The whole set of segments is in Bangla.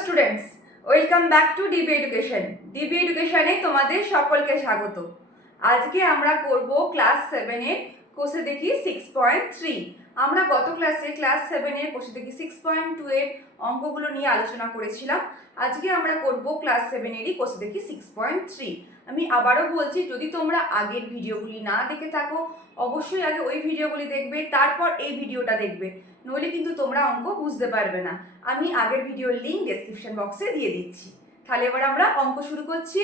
Students, welcome back to DB education. ডিবি এডুকেশনে তোমাদের সকলকে স্বাগত। আজকে আমরা করব ক্লাস 7-এর কোষে দেখি 6.3। আমরা গত ক্লাসে ক্লাস 7-এর কোষে দেখি 6.2 এর অঙ্কগুলো নিয়ে আলোচনা করেছিলাম। আজকে আমরা করব ক্লাস 7-এরই কোষে দেখি 6.3। আমি আবারও বলছি, যদি তোমরা আগের ভিডিওগুলি না দেখে থাকো অবশ্যই আগে ওই ভিডিওগুলি দেখবে, তারপর এই ভিডিওটা দেখবে, নইলে কিন্তু তোমরা অঙ্ক বুঝতে পারবে না। আমি আগের ভিডিওর লিঙ্ক ডেসক্রিপশন বক্সে দিয়ে দিচ্ছি। তাহলে এবার আমরা অঙ্ক শুরু করছি।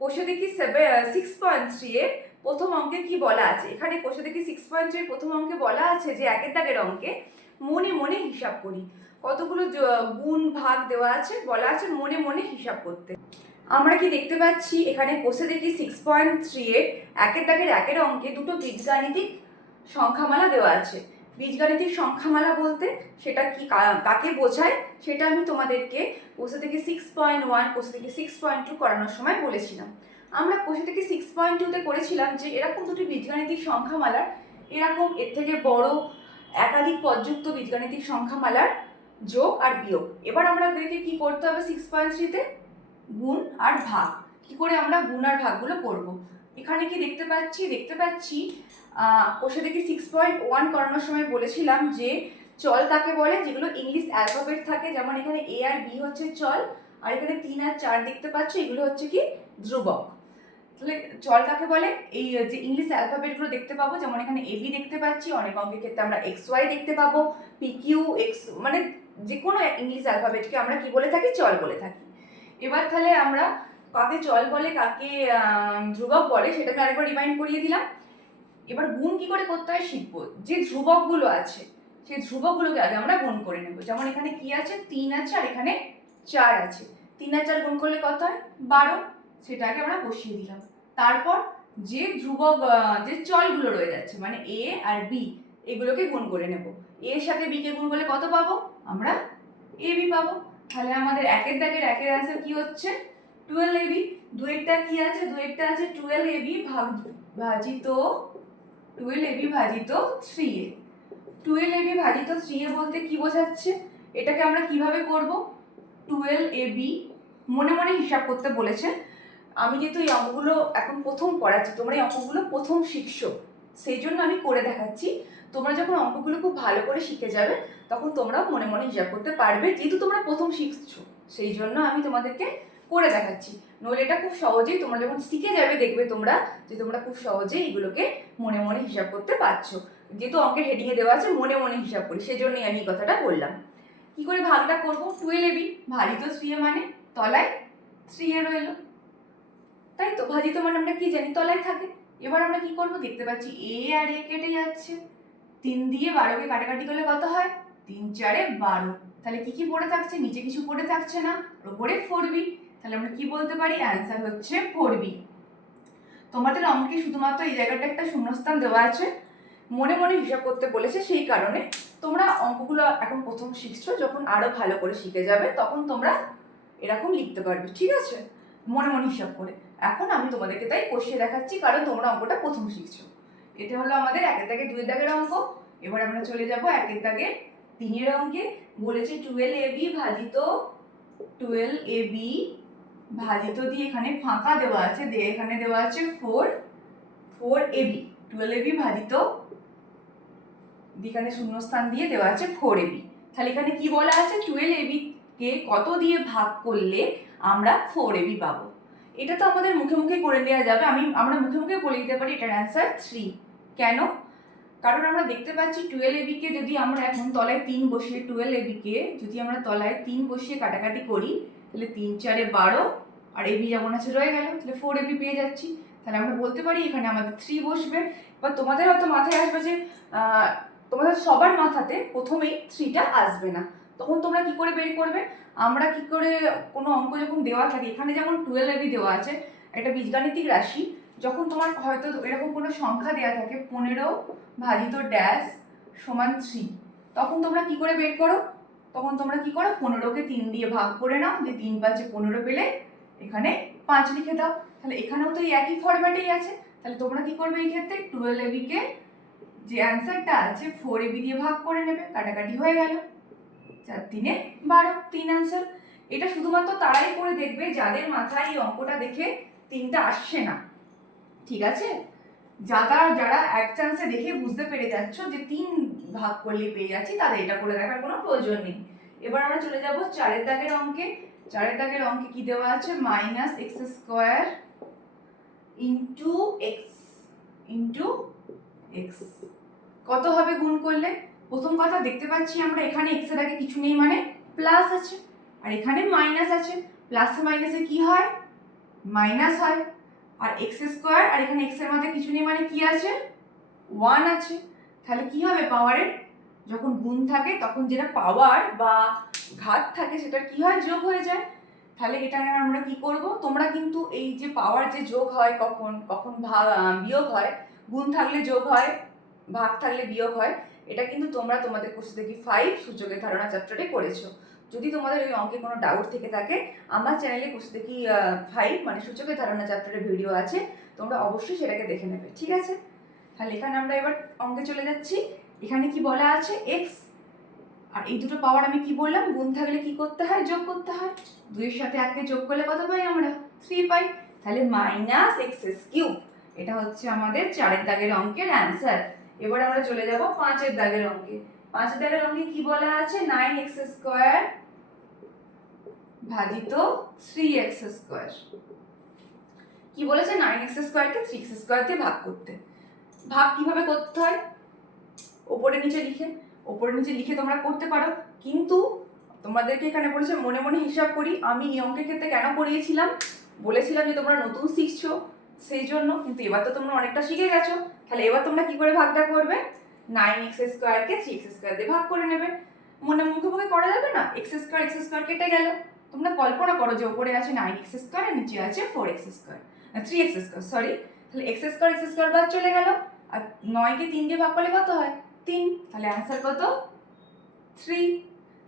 কোষে দেখি 6.3 এর প্রথম অঙ্কে কি বলা আছে? এখানে কোষে দেখি 6.3 এর প্রথম অঙ্কে বলা আছে যে একের দাগের অঙ্কে মনে মনে হিসাব করি। কতগুলো গুণ ভাগ দেওয়া আছে, বলা আছে মনে মনে হিসাব করতে। আমরা কি দেখতে পাচ্ছি এখানে কোষে দেখি 6.3 এর একের দাগের একের অঙ্কে দুটো বীজগাণিতিক সংখ্যামালা দেওয়া আছে। বীজগাণিতিক সংখ্যামালা বলতে সেটা কি, কাকে বোঝায়, সেটা আমি তোমাদেরকে কোষে থেকে 6.1 কোষে থেকে 6.2 করানোর সময় বলেছিলাম। আমরা কোষে থেকে 6.2-তে করেছিলাম যে এরকম দুটি বীজগাণিতিক সংখ্যামালার এরকম এর থেকে বড় একাধিক পদযুক্ত বীজগাণিতিক সংখ্যামালার যোগ আর বিয়োগ। এবার আমরা দেখে কি করতে হবে 6.3-তে, গুণ আর ভাগ। কি করে আমরা গুণ আর ভাগগুলো করব? এখানে কি দেখতে পাচ্ছি কোষে দেখি 6.1 করানোর সময় বলেছিলাম যে চল তাকে বলে যেগুলো ইংলিশ অ্যালফাবেট থাকে, যেমন এখানে এ আর বি হচ্ছে চল, আর এখানে 3 আর 4 দেখতে পাচ্ছ, এগুলো হচ্ছে কি ধ্রুবক। তাহলে চল কাকে বলে? এই যে ইংলিশ অ্যালফাবেটগুলো দেখতে পাবো, যেমন এখানে এ বি দেখতে পাচ্ছি, অনেক অঙ্কের ক্ষেত্রে আমরা এক্স ওয়াই দেখতে পাবো, পি কিউ এক্স, মানে যে কোনো ইংলিশ অ্যালফাবেটকে আমরা কি বলে থাকি? চল বলে থাকি। এবার তাহলে আমরা কাকে চল বলে কাকে ধ্রুবক বলে সেটা আমি আরেকবার রিমাইন্ড করিয়ে দিলাম। এবার গুণ কি করে করতে হয় শিখবো। যে ধ্রুবকগুলো আছে সেই ধ্রুবকগুলোকে আগে আমরা গুণ করে নেব। যেমন এখানে কি আছে? 3 আছে আর এখানে 4 আছে। 3 আর 4 গুণ করলে কত হয়? 12। সেটা আগে আমরা বসিয়ে দিলাম। তারপর যে ধ্রুবক যে চলগুলো রয়ে যাচ্ছে মানে এ আর বি, এগুলোকে গুণ করে নেব। এর সাথে বি কে গুণ করলে কত পাবো? আমরা এ বি পাবো। তাহলে আমাদের একের দাগের একের অ্যান্সার কি হচ্ছে? 12 এবি। দুয়েরটা কি আছে? দুয়েরটা আছে 12 এবি ভাজিত 12 এবি ভাজিত 3a। 12 এবি ভাজিত 3a বলতে কি বোঝাচ্ছে? এটাকে আমরা কিভাবে করব? 12 এবি মনে মনে হিসাব করতে বলেছে। আমি যেহেতু এই অঙ্কগুলো এখন প্রথম করাচ্ছি, তোমরা এই অঙ্কগুলো প্রথম শিখছো, সেই জন্য আমি করে দেখাচ্ছি। তোমরা যখন অঙ্কগুলো খুব ভালো করে শিখে যাবে তখন তোমরাও মনে মনে হিসাব করতে পারবে, যেহেতু তোমরা প্রথম শিখছো সেই জন্য আমি তোমাদেরকে করে দেখাচ্ছি। নইলে এটা খুব সহজেই তোমরা যখন শিখে যাবে দেখবে তোমরা যে তোমরা খুব সহজেই এগুলোকে মনে মনে হিসাব করতে পারছো। যেহেতু অঙ্কের হেডিংয়ে দেওয়া আছে মনে মনে হিসাব করি, সেই জন্যই আমি এই কথাটা বললাম। কি করে ভাগটা করবো? 12 এবি ভাজিত 3a মানে তলায় 3a রইল, তাই তো? ভাজিত মানে আমরা কি জানি? তলায় থাকে। এবার আমরা কি করব? দেখতে পাচ্ছি এ আর এ কেটে যাচ্ছে, 3 দিয়ে 12কে কাটাকাটি করলে কত হয়? 3 4 12। তাহলে কি কি পড়ে থাকছে? নিচে কিছু পড়ে থাকছে না, আর উপরে 4b। তাহলে আমরা কি বলতে পারি? অ্যান্সার হচ্ছে 4b। তোমাদের অঙ্কে শুধুমাত্র এই জায়গাটা একটা শূন্যস্থান দেওয়া আছে, মনে মনে হিসাব করতে বলেছে, সেই কারণে তোমরা অঙ্কগুলো এখন প্রথম শিখছো, যখন আরো ভালো করে শিখে যাবে তখন তোমরা এরকম লিখতে পারবে, ঠিক আছে? মনে মনে হিসাব করে। এখন আমি তোমাদেরকে তাই কষিয়ে দেখাচ্ছি, কারণ তোমরা অঙ্কটা প্রথম শিখছো। এটা হলো আমাদের একের দাগে 2 দাগের অঙ্ক। এবার আমরা চলে যাব একের দাগে 3 অঙ্কে। বলেছে 12 এবি ভাজিত 12 এবি ভাজিত দিয়ে এখানে ফাঁকা দেওয়া আছে, এখানে দেওয়া আছে 4 এবি। 12 এবি ভাজিত এখানে শূন্যস্থান দিয়ে দেওয়া আছে 4 এবি। তাহলে এখানে কি বলা আছে? 12 এবি কে কত দিয়ে ভাগ করলে আমরা 4 এবি পাবো? এটা তো আমাদের মুখে মুখে করে নেওয়া যাবে। আমরা মুখে মুখে বলে দিতে পারি এটার অ্যান্সার 3। কেন? কারণ আমরা দেখতে পাচ্ছি 12 এবি কে যদি আমরা এখন তলায় 3 বসিয়ে 12 এবি কে যদি আমরা তলায় 3 বসিয়ে কাটাকাটি করি, তাহলে 3 4 12 আর এবি যেমন আছে রয়ে গেল, তাহলে 4 এবি পেয়ে যাচ্ছি। তাহলে আমরা বলতে পারি এখানে আমাদের 3 বসবে। এবার তোমাদের হয়তো মাথায় আসবে যে তোমাদের সবার মাথাতে প্রথমেই 3টা আসবে না, তখন তোমরা কি করে বের করবে? আমরা কি করে কোনো অঙ্ক যখন দেওয়া থাকে, এখানে যেমন 12 এবি দেওয়া আছে, একটা বীজগাণিতিক রাশি, যখন তোমার হয়তো এরকম কোনো সংখ্যা দেওয়া থাকে 15 ভাজিত ড্যাশ সমান 3, তখন তোমরা কি করে বের করো? তখন তোমরা কি করো? 15কে 3 দিয়ে ভাগ করে নাও, যে 3 5 15 পেলে এখানে 5 লিখে দাও। তাহলে এখানেও তো এই একই ফরম্যাটেই আছে। তাহলে তোমরা কি করবে? এই ক্ষেত্রে 12 এবি কে যে অ্যান্সারটা আছে 4 এবি দিয়ে ভাগ করে নেবে, কাটাকাটি হয়ে গেল, 4 3 12, 3 অ্যান্সার। এটা শুধুমাত্র তারাই করে দেখবে যাদের মাথায় এই অঙ্কটা দেখে 3টা আসছে না, ঠিক আছে? যারা এক চান্সে দেখে বুঝতে পেরে যাচ্ছ যে 3 ভাগ করলে পেয়ে যাচ্ছি, তাদের এটা করে দেখার কোনো প্রয়োজন নেই। এবার আমরা চলে যাব 4 দাগের অঙ্কে। 4 দাগের অঙ্কে কি দেওয়া আছে? -x² ইন্টু x কত হবে গুণ করলে? প্রথম কথা দেখতে পাচ্ছি আমরা এখানে x এর আগে কিছু নেই, মানে প্লাস আছে, আর এখানে মাইনাস আছে। প্লাসে মাইনাসে কি হয়? মাইনাস হয়। আর x² আর এখানে x এর মধ্যে কিছু নেই, মানে কি আছে? 1 আছে। তাহলে কি হবে? পাওয়ারের যখন গুণ থাকে তখন যেটা পাওয়ার বা ঘাত থাকে সেটা কি হয়? যোগ হয়ে যায়। তাহলে এটা আমরা কি করব? তোমরা কিন্তু এই যে পাওয়ার যে যোগ হয় কখন কখন বিয়োগ হয়, গুণ থাকলে যোগ হয়, ভাগ থাকলে বিয়োগ হয়, এটা কিন্তু তোমরা তোমাদের কোর্স থেকে 5 সূচকের ধারণা চ্যাপ্টারে করেছো। যদি তোমাদের ওই অঙ্কে কোনো ডাউট থেকে থাকে, আমার চ্যানেলে কোর্স থেকে 5 মানে সূচকের ধারণা চ্যাপ্টারের ভিডিও আছে, তোমরা অবশ্যই সেটাকে দেখে নেবে, ঠিক আছে? তাহলে এখানে আমরা এবার অঙ্কে চলে যাচ্ছি। এখানে কি বলা আছে? x, আর এই দুটো পাওয়ার আমি কি বললাম? গুণ থাকলে কি করতে হয়? যোগ করতে হয়। 2 এর সাথে 1 কে যোগ করলে কত পাই আমরা? 3 পাই। তাহলে -x³ এটা হচ্ছে আমাদের 4 দাগের অঙ্কের অ্যানসার। এবার আমরা চলে যাব 5 দাগের অঙ্কে। 5 দাগের অঙ্কে কি বলা আছে? 9x² ভাজিত 3x²। কি বলেছে? 9x² কে 3x² দিয়ে ভাগ করতে। ভাগ কিভাবে করতে হয়? ওপরে নিচে লিখে তোমরা করতে পারো, কিন্তু তোমাদেরকে এখানে বলেছে মনে মনে হিসাব করি। আমি এই অঙ্কের ক্ষেত্রে কেন করিয়েছিলাম? বলেছিলাম যে তোমরা নতুন শিখছো সেই জন্য, কিন্তু এবার তো তোমরা অনেকটা শিখে গেছো। তাহলে এবার তোমরা কি করে ভাগটা করবে? 9x² কে 3x² দিয়ে ভাগ করে নেবে। মুখে মুখে করা যাবে না, x² কেটে গেল। তোমরা কল্পনা করো যে ওপরে আছে 9x² আর নিচে আছে 3x², সরি। তাহলে x² বাদ চলে গেল, আর 9 কে 3 দিয়ে ভাগ করলে কত হয়? 3। তাহলে অ্যান্সার কত? 3।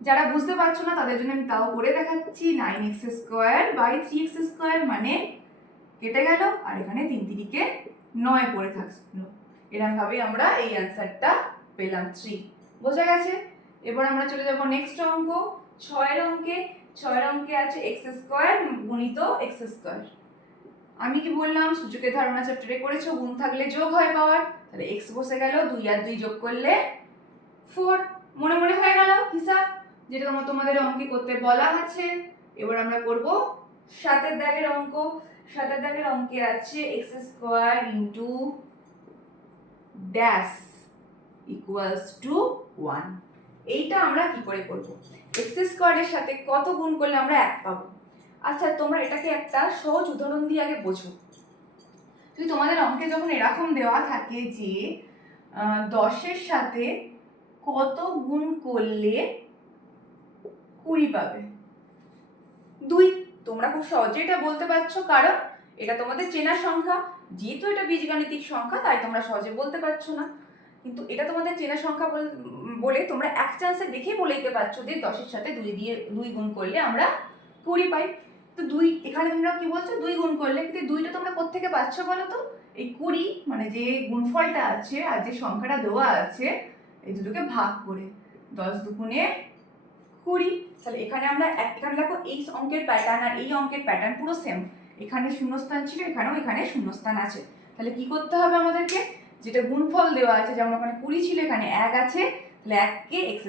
যারা বুঝতে পারছো না তাদের জন্য আমি তাও করে দেখাচ্ছি। 9x² বাই 3x² মানে কেটে গেল, আর এখানে 3 3 9 পড়ে থাকলো। এরকম ভাবে আমরা এই অ্যান্সারটা পেলাম 3। বোঝা গেছে? এবার আমরা চলে যাব নেক্সট অঙ্ক। 6 অঙ্কে আছে x² গুণিত x²। আমি কি বললাম? সূচকের ধারণা চ্যাপ্টারে করেছো, গুণ থাকলে যোগ হয় পাওয়ার। তাহলে x বসে গেল, 2 আর 2 যোগ করলে 4। মনে মনে হয়ে গেল হিসাব, যেটা তোমাদের অঙ্কে করতে বলা আছে। এবার আমরা করব 7 দাগের অঙ্ক। 7 দাগের অঙ্কে আছে x² into dash equals to 1। এইটা আমরা কি করে করব? x² এর সাথে কত গুণ করলে আমরা 1 পাবো? আচ্ছা, তোমরা এটাকে একটা সহজ উদাহরণ দিয়ে আগে বোঝো। যদি তোমাদের অঙ্কে যখন এরকম দেওয়া থাকে যে 10 এর সাথে কত গুণ করলে 20 পাবে? 2। তোমরা খুব সহজে এটা বলতে পারছো, কারণ এটা তোমাদের চেনা সংখ্যা। যেহেতু এটা বীজগাণিতিক সংখ্যা তাই তোমরা সহজে বলতে পারছো না, কিন্তু এটা তোমাদের চেনা সংখ্যা বলে তোমরা এক চান্সে দেখেই বলে দিতে পারছো যে 10 এর সাথে 2 গুণ করলে আমরা 20 পাই। তো 2 এখানে তোমরা কি বলছো? 2 গুণ করলে, কিন্তু 2টা তোমরা কোত্থেকে পাচ্ছ বলো তো? এই 20 মানে যে গুণফলটা আছে আর যে সংখ্যাটা দেওয়া আছে এই দুটোকে ভাগ করে। 10 দুগুণে 20। তাহলে এখানে আমরা এখানে দেখো এই অঙ্কের প্যাটার্ন আর এই অঙ্কের প্যাটার্ন পুরো সেম। এখানে শূন্যস্থান ছিল, এখানে শূন্যস্থান আছে। তাহলে কি করতে হবে আমাদেরকে? যেটা গুণফল দেওয়া আছে, যেমন ওখানে 20 ছিল, এখানে 1 আছে, তাহলে 1 কে x²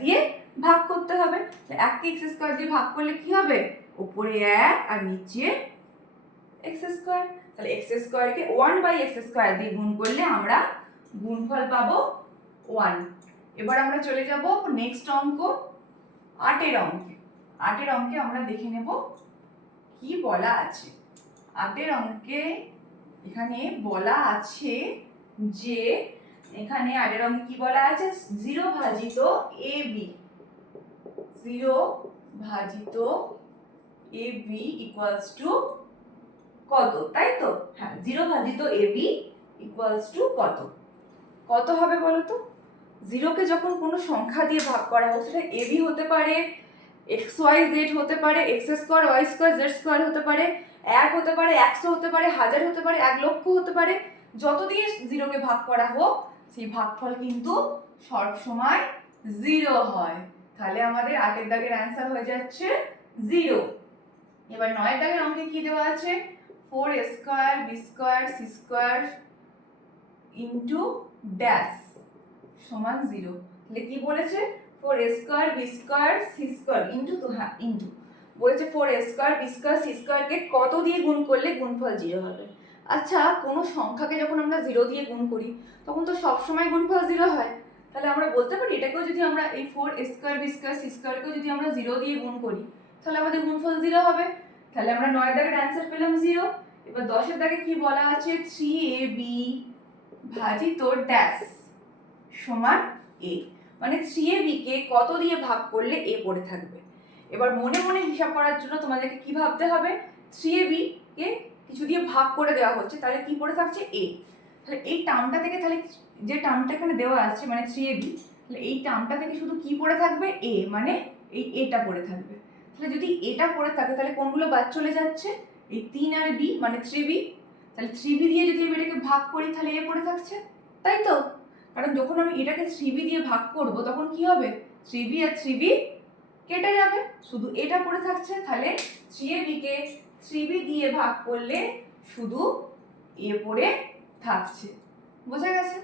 দিয়ে ভাগ করতে হবে। 1 কে x² দিয়ে ভাগ করলে কি হবে? উপরে 1 আর নিচে x²। তাহলে x² কে 1/x² দিয়ে গুণ করলে আমরা গুণফল পাবো 1। এবার আমরা চলে যাব নেক্সট অঙ্ক, 8 অঙ্কে। 8 অঙ্কে আমরা দেখে নেব কি বলা আছে। 8 অঙ্কে এখানে বলা আছে যে এখানে 8 অঙ্কে কি বলা আছে? 0 ভাজিত ab, 0 ভাজিত ab ইকুয়ালস টু কত? তাই তো? হ্যাঁ, 0 ভাজিত ab ইকুয়ালস টু কত? কত হবে বলো তো? 0 কে যখন কোনো সংখ্যা দিয়ে ভাগ করা হোক, সেটা ab হতে পারে, xyz হতে পারে, x² y² z² হতে পারে, 1 হতে পারে, 100 হতে পারে, 1000 হতে পারে, 1 লক্ষ হতে পারে। যত দিয়ে 0 কে ভাগ করা হোক সেই ভাগফল কিন্তু সব সময় 0 হয়। তাহলে আমাদের 8 দাগের অ্যান্সার হয়ে যাচ্ছে 0। এবার 9 দাগের অঙ্কে কি দেওয়া আছে 4a square b square c square into dash সমান 0। তাহলে কি বলেছে 4a square b square c square into তো হ্যাঁ ইনটু বলেছে 4a square b square c square কে কত দিয়ে গুণ করলে গুণফল 0 হবে। আচ্ছা কোনো সংখ্যাকে যখন আমরা 0 দিয়ে গুণ করি তখন তো সব সময় গুণফল 0 হয়। তাহলে আমরা বলতে পারি এটাকেও যদি আমরা এই 4a square b square c square কেও যদি আমরা 0 দিয়ে গুণ করি তাহলে আমাদের গুণফল 0 হবে। তাহলে আমরা 9 দাগের অ্যানসার পেলাম 0। এবার 10 এর দাগে কি বলা আছে 3ab ভাজিত ড্যাশ সমান a, মানে 3ab কে কত দিয়ে ভাগ করলে a পড়ে থাকবে। এবার মনে মনে হিসাব করার জন্য তোমাদেরকে কি ভাবতে হবে 3ab কে কিছু দিয়ে ভাগ করে দেওয়া হচ্ছে তাহলে কি পড়ে থাকছে a। তাহলে এই টার্মটা থেকে তাহলে যে টার্মটা এখানে দেওয়া আছে মানে 3ab তাহলে এই টার্মটা থেকে শুধু কি পড়ে থাকবে a, মানে এই এটা পড়ে থাকবে। তাহলে যদি এটা পড়ে থাকে তাহলে কোনগুলো বাদ চলে যাচ্ছে এই 3 আর b মানে 3b। তাহলে 3b দিয়ে যদি আমি এটাকে ভাগ করি তাহলে a পড়ে থাকছে, তাই তো? কারণ যখন আমি এটাকে 3b দিয়ে ভাগ করব তখন কি হবে 3b আর 3b কেটে যাবে, শুধু এটা পড়ে থাকছে। তাহলে 3ab কে 3b দিয়ে ভাগ করলে শুধু a পড়ে থাকছে। বোঝা গেছে?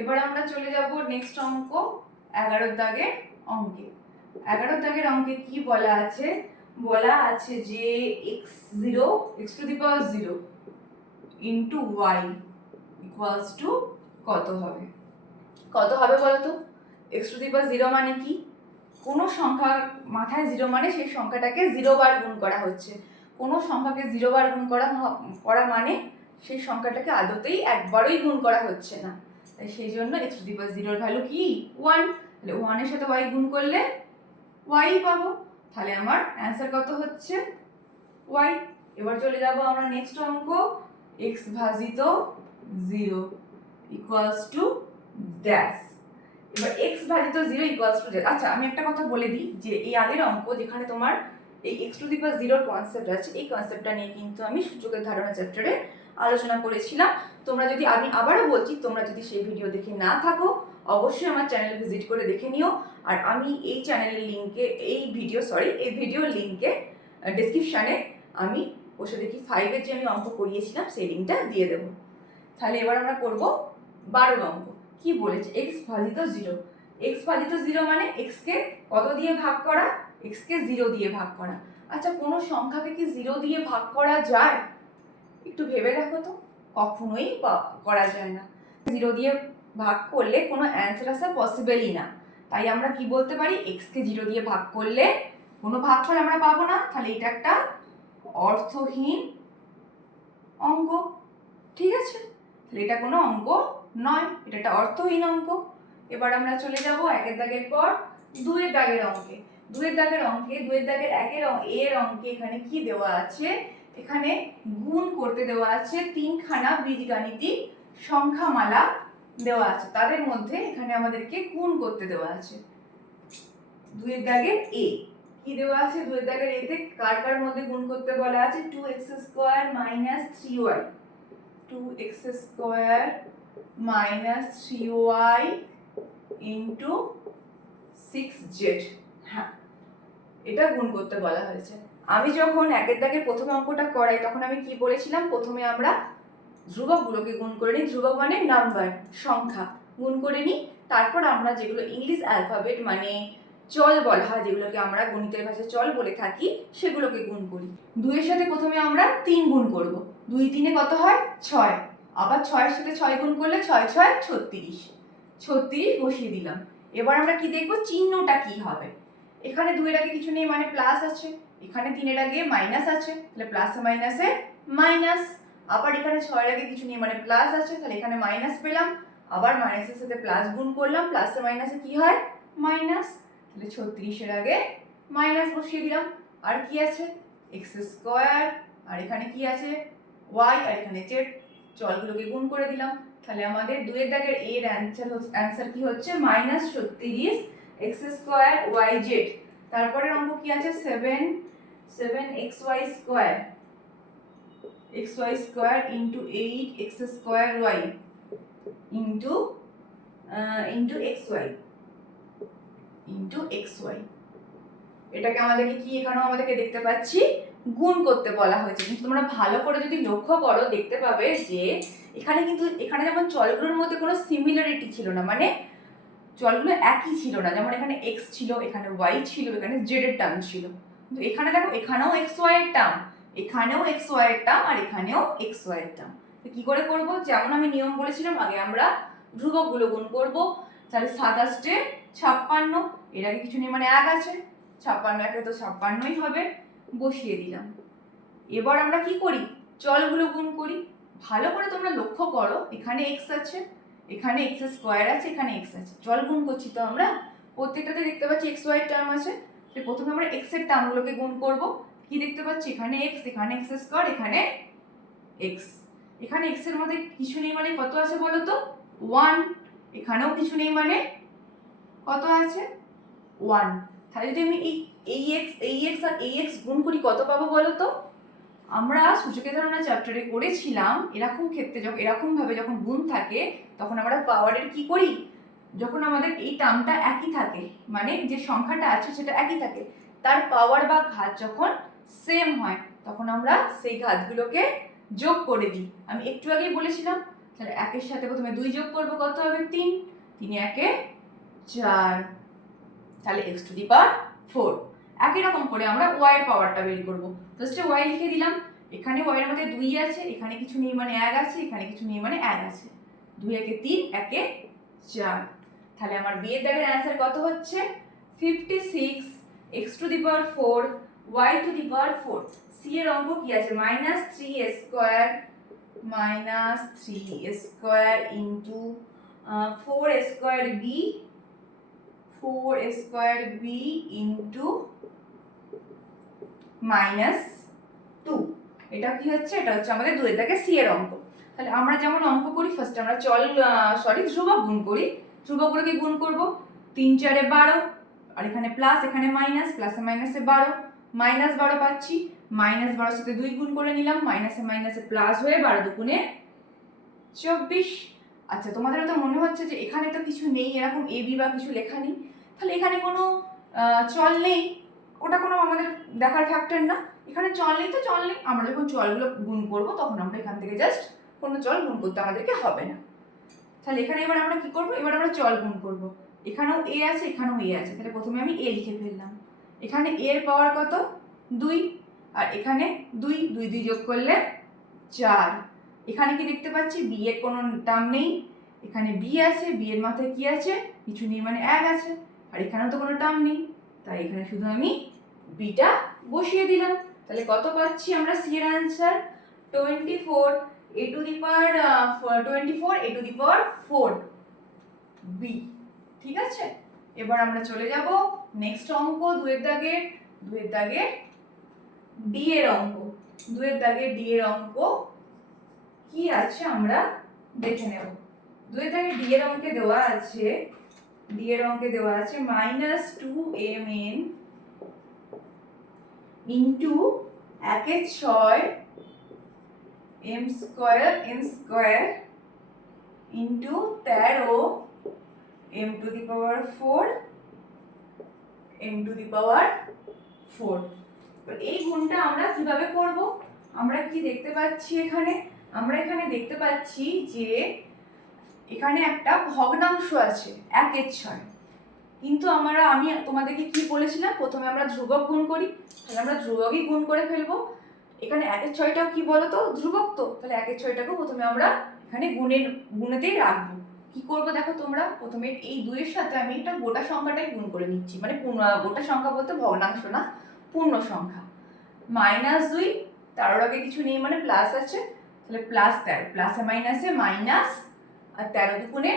এবার আমরা চলে যাব নেক্সট অঙ্ক 11 দাগের অঙ্কে। 11 দাগের অঙ্কে কি বলা আছে যে x0 x two the power 0 into y equals to কত হবে বলতো? x টু দি পাওয়ার 0 মানে কি? কোনো সংখ্যার মাথায় 0 মানে সেই সংখ্যাটাকে 0 বার গুণ করা হচ্ছে। কোনো সংখ্যাকে 0 বার গুণ করা মানে সেই সংখ্যাটাকে আদতেই একবারই গুণ করা হচ্ছে না। তাই সেই জন্য x টু দি পাওয়ার 0 এর ভ্যালু কি 1। তাহলে 1 এর সাথে y গুণ করলে y পাবো। তাহলে আমার অ্যানসার কত হচ্ছে y। এবার চলে যাব আমরা নেক্সট অঙ্ক x ভাজিত 0 ইকুয়ালস টু ড্যাশ। এবার x ভাজিত 0 ইকুয়ালস টু ড্যাশ। আচ্ছা আমি একটা কথা বলে দিই যে এই আগের অঙ্ক যেখানে তোমার এই x টু দি পাওয়ার 0 এর কনসেপ্ট আছে এই কনসেপ্টটা নিয়ে কিন্তু আমি সূচকের ধারণা চ্যাপ্টারে আলোচনা করেছিলাম। তোমরা যদি আমি আবারও বলছি তোমরা যদি সেই ভিডিও দেখে না থাকো অবশ্যই আমার চ্যানেল ভিজিট করে দেখে নিও। আর আমি এই চ্যানেলের লিংকে এই ভিডিওর লিংকে ডেসক্রিপশানে আমি বসে দেখি 5 এর যে আমি অঙ্ক করিয়েছিলাম সেই লিংকটা দিয়ে দেবো। তাহলে এবার আমরা করব 12 অঙ্ক। কি বলেছে x ভাজিত 0। x ভাজিত 0 মানে x কে কত দিয়ে ভাগ করা x কে 0 দিয়ে ভাগ করা। আচ্ছা কোনো সংখ্যাকে কি 0 দিয়ে ভাগ করা যায়? একটু ভেবে দেখো তো, কখনোই করা যায় না। 0 দিয়ে ভাগ করলে কোনো অ্যানসার আসা পসিবলই না। তাই আমরা কি বলতে পারি x কে 0 দিয়ে ভাগ করলে কোনো ভাগফল আমরা পাবো না। তাহলে এটা একটা অর্থহীন অঙ্ক, ঠিক আছে? তাহলে এটা কোনো অঙ্ক নয়, এটা একটা অর্থহীন অঙ্ক। এবার আমরা চলে যাব 1 দাগের পর 2 দাগের অঙ্কে। 2 দাগের অঙ্কে 2 দাগের এর অঙ্কে এখানে কি দেওয়া আছে এখানে গুণ করতে দেওয়া আছে 3খানা বীজগাণিতিক সংখ্যামালা দেওয়া আছে, তাদের মধ্যে এখানে আমাদেরকে গুণ করতে দেওয়া আছে। 2 দাগের এ কি দেওয়া আছে 2 দাগের এতে কার কার মধ্যে গুণ করতে বলা আছে 2x square minus 3y 2x square minus 3y into 6z। হ্যাঁ এটা গুণ করতে বলা হয়েছে। আমি যখন 1 দাগের প্রথম অঙ্কটা করাই তখন আমি কি বলেছিলাম প্রথমে আমরা ধ্রুবকগুলোকে গুণ করে নিই, ধ্রুবক মানে নাম্বার সংখ্যা গুণ করে নিই, তারপর আমরা যেগুলো ইংলিশ অ্যালফাবেট মানে চল বলা হয় যেগুলোকে আমরা গণিতের ভাষায় চল বলে থাকি সেগুলোকে গুণ করি। 2 এর সাথে প্রথমে আমরা 3 গুণ করব, 2 3 এ কত হয় 6, আবার 6 এর সাথে 6 গুণ করলে 6 6 36, 36 বসিয়ে দিলাম। এবার আমরা কি দেখব চিহ্নটা কি হবে। এখানে 2 এর আগে কিছু নেই মানে প্লাস আছে, এখানে 3 এর আগে মাইনাস আছে তাহলে প্লাসে মাইনাসে মাইনাস, আবার এখানে 6 এর আগে কিছু নেই মানে প্লাস আছে তাহলে এখানে মাইনাস পেলাম, আবার মাইনাসের সাথে প্লাস গুণ করলাম, প্লাসে মাইনাসে কি হয় মাইনাস, তাহলে 36 এর আগে মাইনাস বসিয়ে দিলাম। আর কি আছে x স্কয়ার, আর এখানে কি আছে y, আর এখানে z, চলগুলোকে গুণ করে দিলাম। তাহলে আমাদের 2 এর দাগের এর অ্যানসার কি হচ্ছে মাইনাস 36 x স্কয়ার yz। তারপরের অঙ্ক কি আছে 7xy square xy square into 8x square y into xy এটাকে আমাদেরকে কি এখানেও আমাদেরকে দেখতে পাচ্ছি গুণ করতে বলা হয়েছে। কিন্তু তোমরা ভালো করে যদি লক্ষ্য করো দেখতে পাবে যে এখানে যেমন চলগুলোর মধ্যে কোনো সিমিলারিটি ছিল না, মানে চলগুলো একই ছিল না। যেমন এখানে এক্স ছিল, এখানে ওয়াই ছিল, এখানে জেড এর টার্ম ছিল। কিন্তু এখানে দেখো এখানেও এক্স ওয়াই এর টার্ম, এখানেও এক্স ওয়াই এর টার্ম, আর এখানেও এক্স ওয়াই এর টার্ম। কি করে করব? যেমন আমি নিয়ম বলেছিলাম আগে, আমরা ধ্রুবকগুলো গুণ করব। তাহলে 27 56, এর আগে কিছু নেই মানে 1 আছে, 56 একে তো 56ই হবে, বসিয়ে দিলাম। এবার আমরা কি করি? চলগুলো গুণ করি। ভালো করে তোমরা লক্ষ্য করো, এখানে এক্স আছে, এখানে এক্স স্কোয়ার আছে, এখানে এক্স আছে, চল গুণ করছি তো আমরা, প্রত্যেকটাতে দেখতে পাচ্ছি এক্স ওয়াই টার্ম আছে। প্রথমে আমরা এক্স এর টার্মগুলোকে গুণ করব। কি দেখতে পাচ্ছি? এখানে এক্স, এখানে এক্স স্কোয়ার, এখানে এক্স। এখানে এক্স এর মধ্যে কিছু নেই মানে কত আছে বলো তো? 1। এখানেও কিছু নেই মানে কত আছে? 1। তাহলে যদি আমি এই এক্স আর এই এক্স গুণ করি কত পাবো বলো তো? আমরা সূচকের ধারণা চ্যাপ্টারে করেছিলাম এরকম ক্ষেত্রে এরকম ভাবে যখন গুণ থাকে তখন আমরা পাওয়ারের কি করি? যখন আমাদের এই টার্মটা একই থাকে, মানে যে সংখ্যাটা আছে সেটা একই থাকে, তার পাওয়ার বা ঘাত যখন সেম হয় তখন আমরা সেই ঘাতগুলোকে যোগ করে দিই। আমি একটু আগেই বলেছিলাম। তাহলে 1 এর সাথে প্রথমে 2 যোগ করবো, কত হবে? 3। 3 একে 4, তাহলে x⁴। একই রকম করে আমরা y এর পাওয়ারটা বের করব। ফার্স্টে y লিখে দিলাম। এখানে y এর মধ্যে 2 আছে, এখানে কিছু নেই মানে 1 আছে, এখানে কিছু নেই মানে 1 আছে। 2 একে 3, একে 4। তাহলে আমার b এর দাগের অ্যানসার কত হচ্ছে? 56 x⁴ y⁴। c এর অঙ্ক কি আছে? -3 into 4 square b, 4 square b into -2। এটা কি হচ্ছে? এটা হচ্ছে আমাদের 2 এর দাগে c এর অঙ্ক। তাহলে আমরা যেমন অঙ্ক করি, ফার্স্টে আমরা ধ্রুবক গুণ করি। ধ্রুবকগুলোকে গুণ করব। 3 4 12, আর এখানে প্লাস, এখানে মাইনাস, প্লাসে মাইনাসে 12, -12 পাচ্ছি। -12 সাথে 2 গুণ করে নিলাম, মাইনাসে মাইনাসে প্লাস হয়ে 12 দুগুণে 24। আচ্ছা, তোমাদের তো মনে হচ্ছে যে এখানে তো কিছু নেই, এরকম এ বি বা কিছু লেখা নেই, তাহলে এখানে কোনো চল নেই, ওটা কোনো আমাদের দেখার ফ্যাক্টর না। এখানে চল নেই তো চল নেই, আমরা যখন চলগুলো গুণ করব তখন আমরা এখান থেকে জাস্ট কোনো চল গুণ করতে আমাদেরকে হবে না। তাহলে এখানে এবার আমরা কি করব? এবার আমরা চল গুণ করব। এখানেও এ আছে, এখানেও এ আছে, তাহলে প্রথমে আমি এ লিখে ফেললাম। এখানে এ এর পাওয়ার কত? 2, আর এখানে 2 2 2 যোগ করলে 4। এখানে কি দেখতে পাচ্ছি? বি এর কোনো টার্ম নেই, এখানে বি আছে, বি এর মাথায় কি আছে? কিছু নেই মানে 1 আছে, আর এখানেও তো কোনো টার্ম নেই, তাই এখানে শুধু আমি বিটা বসিয়ে দিলাম। তাহলে কত পাচ্ছি আমরা? সি এর आंसर 24 a⁴ বি। ঠিক আছে, এবার আমরা চলে যাব নেক্সট অঙ্ক, 2 এর দাগে ডি এর অঙ্ক। 2 এর দাগে ডি এর অঙ্ক কি আছে আমরা দেখে নেব। 2 এর দাগে ডি এর অঙ্কে দেওয়া আছে -2mn ইনটু 1 এর 6 m square n square into 13 m⁴ এই গুণটা আমরা কিভাবে করব? আমরা কি দেখতে পাচ্ছি এখানে? আমরা এখানে দেখতে পাচ্ছি যে এখানে একটা ভগ্নাংশ আছে 1 এর 6। কিন্তু আমি তোমাদেরকে কি বলেছিলাম? প্রথমে আমরা ধ্রুবক গুণ করি, তাহলে আমরা ধ্রুবকই গুণ করে ফেলবো। এখানে 1 এর 6টাও কি বলো তো? ধ্রুবক তো, তাহলে 1 এর 6টাকেও প্রথমে আমরা এখানে গুণেতেই রাখবো। কি করব দেখো তোমরা, প্রথমে এই 2 এর সাথে আমি এটা গোটা সংখ্যাটাই গুণ করে নিচ্ছি, মানে গোটা সংখ্যা বলতে ভগ্নাংশ না, পূর্ণ সংখ্যা। -2, 13 আগে কিছু নেই মানে প্লাস আছে, তাহলে +13, প্লাসে মাইনাসে মাইনাস, আর 13 দুগুণে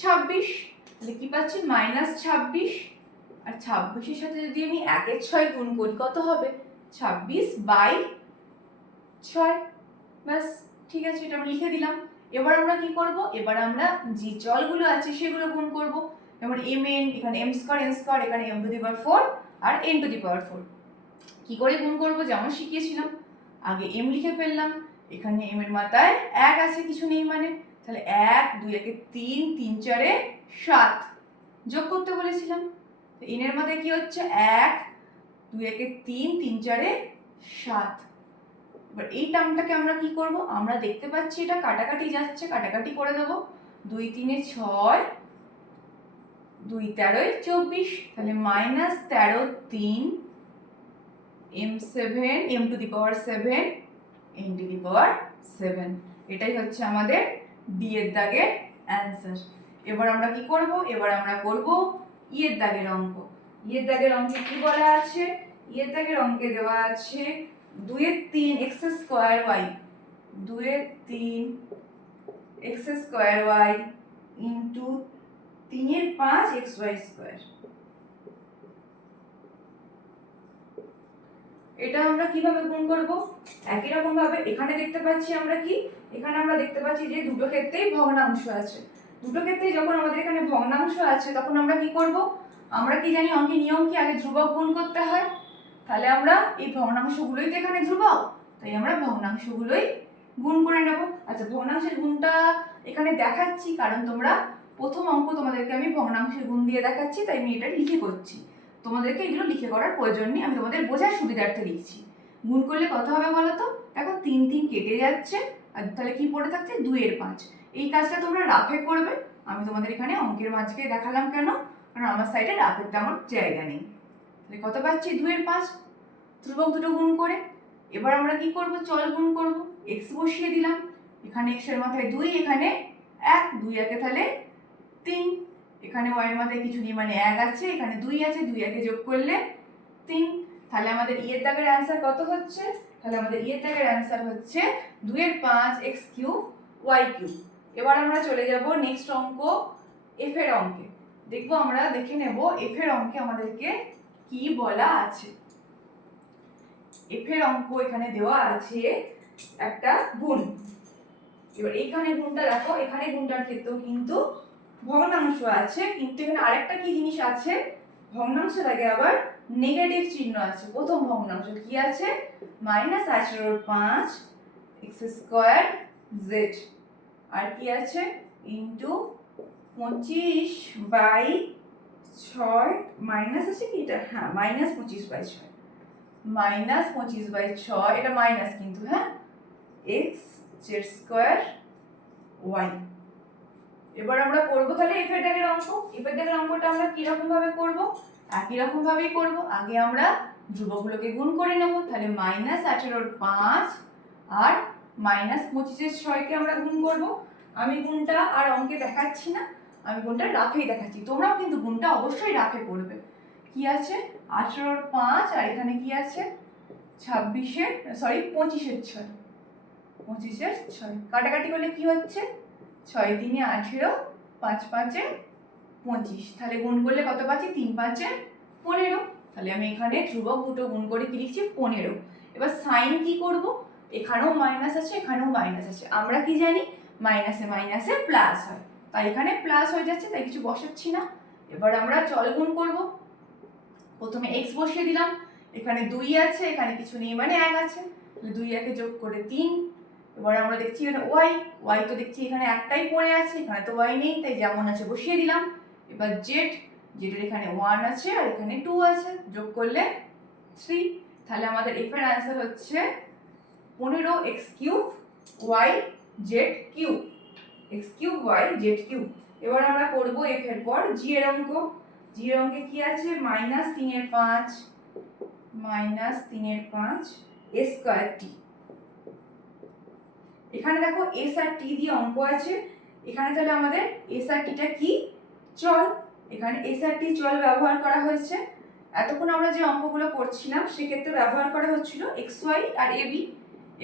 26, তাহলে কি পাচ্ছি? -26। আর 26 এর সাথে যদি আমি 1 এর 6 গুণ করি কত হবে? 26/6। বাস, ঠিক আছে, এটা আমি লিখে দিলাম। এবার আমরা কি করব? এবার আমরা যে চলগুলো আছে সেগুলো গুণ করব। যেমন mn, এখানে m স্কয়ার n স্কয়ার, এখানে m⁴ আর n⁴। কি করে গুণ করব? যেমন শিখিয়েছিলাম, আগে m লিখে ফেললাম, এখানে m এর মাথায় 1 আছে, কিছু নেই মানে, তাহলে 1 2 একে 3 3 4 7 যোগ করতে বলেছিলাম। n এর মাথায় কি হচ্ছে? 1 2 একে 3, 3 4 7। এবার এই টার্মটাকে আমরা কি করব, আমরা দেখতে পাচ্ছি এটা কাটাকাটি যাচ্ছে, কাটাকাটি করে দেবো। 2 3 6, 2 13 24, তাহলে -13 3 m7 m to the power 7 n to the power 7। এটাই হচ্ছে আমাদের ডি এর দাগের অ্যান্সার। এবার আমরা কি করব, এবার আমরা করব ই এর দাগের অঙ্ক। ই এর দাগের অঙ্কে কি বলা আছে, ই এর দাগের অঙ্কে দেওয়া আছে 2 এর 3 x স্কয়ার y, 2 এর 3 x স্কয়ার y ইনটু 3 এর 5 xy স্কয়ার। এটা আমরা কিভাবে গুণ করব, একই রকম ভাবে এখানে দেখতে পাচ্ছি আমরা কি, এখানে আমরা দেখতে পাচ্ছি যে দুটো ক্ষেত্রেই ভগ্নাংশ আছে। দুটো ক্ষেত্রেই যখন আমাদের এখানে ভগ্নাংশ আছে তখন আমরা কি করব, আমরা কি জানি অঙ্কের নিয়ম কি, আগে ধ্রুবক গুণ করতে হয়। তাহলে আমরা এই ভগ্নাংশগুলোই তো এখানে ধ্রুবক, তাই আমরা ভগ্নাংশগুলোই গুণ করে নেব। আচ্ছা, ভগ্নাংশের গুণটা এখানে দেখাচ্ছি কারণ তোমরা প্রথম অঙ্ক তোমাদেরকে আমি ভগ্নাংশের গুণ দিয়ে দেখাচ্ছি, তাই আমি এটা লিখে করছি। তোমাদেরকে এগুলো লিখে করার প্রয়োজন নেই, আমি তোমাদের বোঝার সুবিধার্থে লিখছি। গুণ করলে কত হবে বলো তো, দেখো 3 3 কেটে যাচ্ছে, আর তাহলে কি পড়ে থাকছে 2 এর 5। এই কাজটা তোমরা রাফে করবে, আমি তোমাদের এখানে অঙ্কের মাঝকে দেখালাম কেন, কারণ আমার সাইডে রাফের তেমন জায়গা নেই। তাহলে কত পাচ্ছি 2 এর 5, ধ্রুবক দুটো গুণ করে। এবার আমরা কি করব, চল গুণ করব। x বসিয়ে দিলাম, এখানে x এর মাথায় 2, এখানে 1, 2 একে তাহলে 3, এখানে y এর মাথায় কিছু নেই মানে 1 আছে, এখানে 2 আছে, 2 একে যোগ করলে 3। তাহলে আমাদের ই এর দাগের অ্যান্সার কত হচ্ছে, তাহলে আমাদের ই এর দাগের অ্যান্সার হচ্ছে 2 এর 5 x কিউব y কিউব। এবার আমরা চলে যাব নেক্সট অঙ্ক, f এর অঙ্কে। দেখবো আমরা, দেখে নেব f এর অঙ্কে আমাদেরকে কি বলা আছে। f এর অঙ্ক এখানে দেওয়া আছে একটা গুণ। এবার এইখানে গুণটা দেখো, এখানে গুণটার ক্ষেত্রেও কিন্তু ভগ্নাংশ আছে, কিন্তু এখানে আরেকটা কি জিনিস আছে, ভগ্নাংশের আগে আবার নেগেটিভ চিহ্ন আছে। প্রথম ভগ্নাংশ কি আছে, -18/5 x স্কয়ার z, আর কি আছে ইনটু 25/6 মাইনাস আছে কি এটা, হ্যাঁ -25/6, -25/6, এটা মাইনাস কিন্তু, হ্যাঁ, x z স্কয়ার y। এবার আমরা করব তাহলে f এর দাগের অঙ্ক। f এর দাগের অঙ্কটা আমরা কি রকম ভাবে করব, একই রকম ভাবেই করব। আগে আমরা ধ্রুবকগুলোকে গুণ করে নেব, তাহলে -18/5 আর -25/6 কে আমরা গুণ করব। আমি গুণটা আর অঙ্কে দেখাচ্ছি না, আমি গুণটা রাফেই দেখাচ্ছি, তোমরাও কিন্তু গুণটা অবশ্যই রাফে করবে। কি আছে 18/5 আর এখানে কি আছে 25/6, 25/6 কাটাকাটি করলে কি হচ্ছে 6 3 18, 5 5 25, তাহলে গুণ করলে কত পাচ্ছি 3 5 15। তাহলে আমি এখানে ধ্রুবক দুটো গুণ করে কি লিখছি 15। এবার সাইন কি করব, এখানেও মাইনাস আছে, এখানেও মাইনাস আছে, আমরা কি জানি মাইনাসে মাইনাসে প্লাস হয়, তাই এখানে প্লাস হয়ে যাচ্ছে, তাই কিছু বসাচ্ছি না। এবার আমরা চল গুণ করব। প্রথমে x বসিয়ে দিলাম, এখানে 2 আছে, এখানে কিছু নেই মানে 1 আছে, তাহলে 2 একে যোগ করে 3। এবার আমরা দেখছি এখানে y তো দেখছি এখানে একটাই পড়ে আছে, এখানে তো y নেই, তাই যেমন আছে বসিয়ে দিলাম। এবার z এর এখানে 1 আছে আর এখানে 2 আছে, যোগ করলে 3। তাহলে আমাদের f এর অ্যান্সার হচ্ছে 15x³ y z cube, x³ y z cube. এবার আমরা করব f এর পর g এর অঙ্ক। g এর অঙ্কে কি আছে -3/5 a স্কয়ার t। এখানে দেখো s আর t দিয়ে অঙ্ক আছে, এখানে তাহলে আমাদের s আর t টা কি, চল। এখানে s আর t চল ব্যবহার করা হয়েছে। এতক্ষণ আমরা যে অঙ্কগুলো করছিলাম সেক্ষেত্রে ব্যবহার করা হচ্ছিল xy আর ab।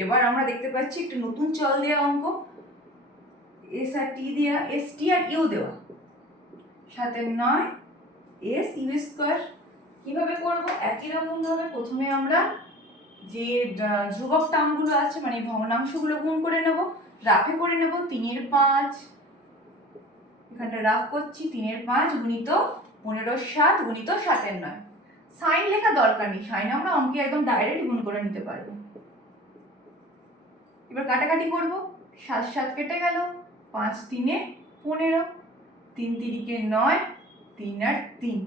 এবার আমরা দেখতে পাচ্ছি একটা নতুন চল দেওয়া অঙ্ক, s আর t দেওয়া, st আর u দেওয়া, 7 এর 9 s u স্কয়ার। কিভাবে করব, একই রকম ভাবে প্রথমে আমরা যে ধ্রুবক টার্মগুলো আছে মানে ভগ্নাংশগুলো গুণ করে নেব, রাফে করে নেব। 3 এর 5, এখানটা রাফ করছি, 3 এর 5 গুণিত 15 এর 7 গুণিত 7 এর 9। সাইন লেখা দরকার নেই, সাইন আমরা অঙ্কে একদম ডাইরেক্ট গুণ করে নিতে পারবো। এবার কাটাকাটি করব, 7 7 কেটে গেল, 5 3 15, 3 3 9, 3 আর 3,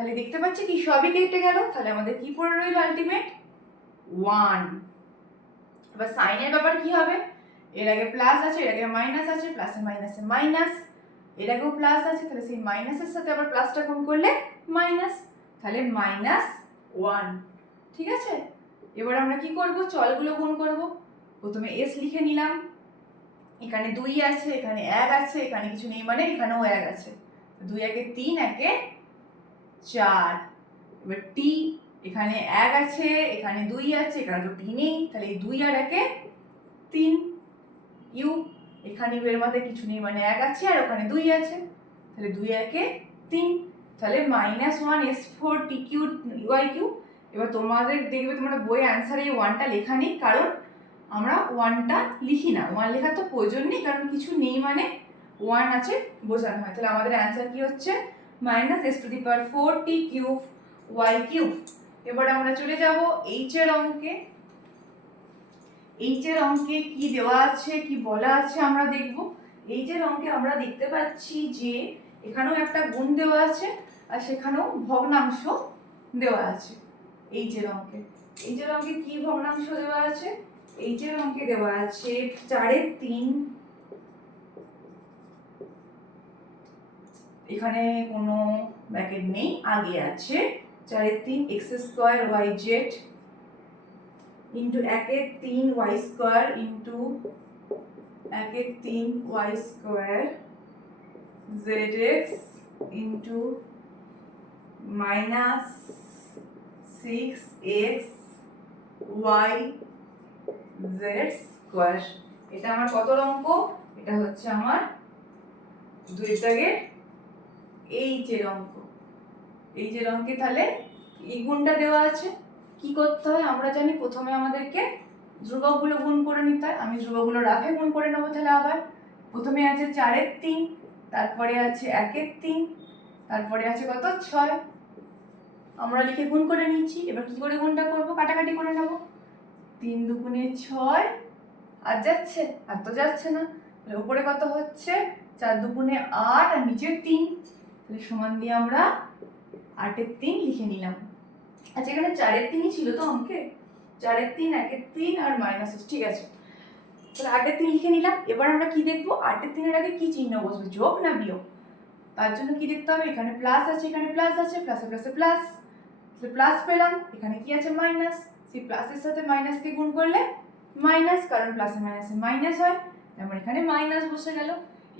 তাহলে দেখতে পাচ্ছি কি সবই কেটে গেল, তাহলে আমাদের কি পড়ে রইল আলটিমেট 1। এবার সাইনের ব্যাপার কি হবে, এর আগে প্লাস আছে, এর আগে মাইনাস আছে, প্লাসে মাইনাসে মাইনাস, এর আগেও প্লাস আছে, তাহলে সেই মাইনাসের সাথে আবার প্লাসটা গুণ করলে মাইনাস, তাহলে -1। ঠিক আছে, এবার আমরা কি করব, চলগুলো গুণ করব। প্রথমে s লিখে নিলাম, এখানে 2 আছে, এখানে 1 আছে, এখানে কিছু নেই মানে এখানেও 1 আছে, 2 একে 3, একে 4। এবার t, এখানে 1 আছে, এখানে 2 আছে, এখানে তো t নেই, তাহলে এই 2 আর 1 এ 3। u, এখানে u এর মাথায় কিছু নেই মানে 1 আছে, আর ওখানে 2 আছে, তাহলে 2 একে 3, তাহলে -1 s4 tq yq। এবার তোমাদের দেখবে তোমরা বইয়ে অ্যান্সারে এই 1টা লেখা নেই, কারণ আমরা 1টা লিখি না, 1 লেখার তো প্রয়োজন নেই, কারণ কিছু নেই মানে 1 আছে বোঝানো হয়। তাহলে আমাদের অ্যান্সার কি হচ্ছে -s4 t3 y3। এবার আমরা চলে যাব h এর অঙ্কে। h এর অঙ্কে কি দেওয়া আছে, কি বলা আছে আমরা দেখব। h এর অঙ্কে আমরা দেখতে পাচ্ছি যে এখানেও একটা গুণ দেওয়া আছে, আর সেখানেও ভগ্নাংশ দেওয়া আছে। h এর অঙ্কে কি ভগ্নাংশ দেওয়া আছে, h এর অঙ্কে দেওয়া আছে 4 এর 3, এখানে কোনো ব্র্যাকেট নেই, আগে আছে 4 এর 3 x² yz ইন্টু 1 এর 3 y² ইন্টু 1 এর 3 y² zx into -6x y z²। এটা আমার কত অঙ্ক, এটা হচ্ছে আমার 2 দাগের h এর অঙ্ক। h এর অঙ্কে তাহলে এই গুণটা দেওয়া আছে। কি করতে হয় আমরা জানি, প্রথমে আমাদেরকে ধ্রুবকগুলো গুণ করে নিতে হয়। আমি ধ্রুবকগুলো রাফে গুণ করে নেবো। তাহলে আবার প্রথমে আছে 4 এর 3, তারপরে আছে 1 এর 3, তারপরে আছে কত 6, আমরা লিখে গুণ করে নিচ্ছি। এবার কি করে গুণটা করব, কাটাকাটি করে নেব। 3 দুগুণে 6, আর যাচ্ছে, আর তো যাচ্ছে না, তাহলে উপরে কত হচ্ছে 4 দুগুণে 8, আর নিচে 3, তাহলে সমান দিয়ে আমরা 8 এর 3 লিখে নিলাম। আচ্ছা, এখানে 4 এর 3ই ছিল তো অঙ্কে, 4 এর 3, 1 এর 3 আর মাইনাস, ঠিক আছে, তাহলে 8 এর 3 লিখে নিলাম। এবার আমরা কি দেখবো, 8 এর 3 এর আগে কি চিহ্ন বসবে, যোগ না বিয়োগ। তার জন্য কি দেখতে হবে, এখানে প্লাস আছে, এখানে প্লাস আছে, প্লাসে প্লাসে প্লাস, তাহলে প্লাস পেলাম, এখানে কি আছে মাইনাস, সেই প্লাসের সাথে মাইনাসকে গুণ করলে মাইনাস, কারণ প্লাসে মাইনাসে মাইনাস হয়, তারপর এখানে মাইনাস বসে গেল।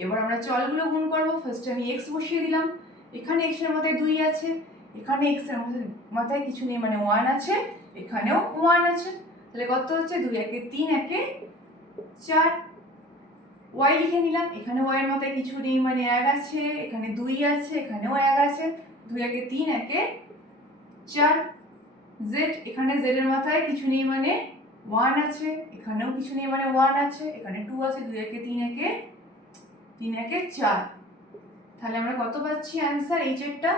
এবার আমরা চলগুলো গুণ করবো। ফার্স্টে আমি x বসিয়ে দিলাম, এখানে x এর মাথায় 2 আছে, এখানে x এর মাথায় কিছু নেই মানে 1 আছে, এখানেও 1 আছে, তাহলে কত হচ্ছে 2 একে 3, একে 4। y লিখে নিলাম, এখানে y এর মাথায় কিছু নেই মানে 1 আছে, এখানে 2 আছে, এখানেও 1 আছে, 2 একে 3, একে 4। z, এখানে z এর মাথায় কিছু নেই মানে 1 আছে, এখানেও কিছু নেই মানে 1 আছে, এখানে 2 আছে, 2 একে 3, একে 4। তাহলে আমরা কত পাচ্ছি অ্যান্সার h এরটা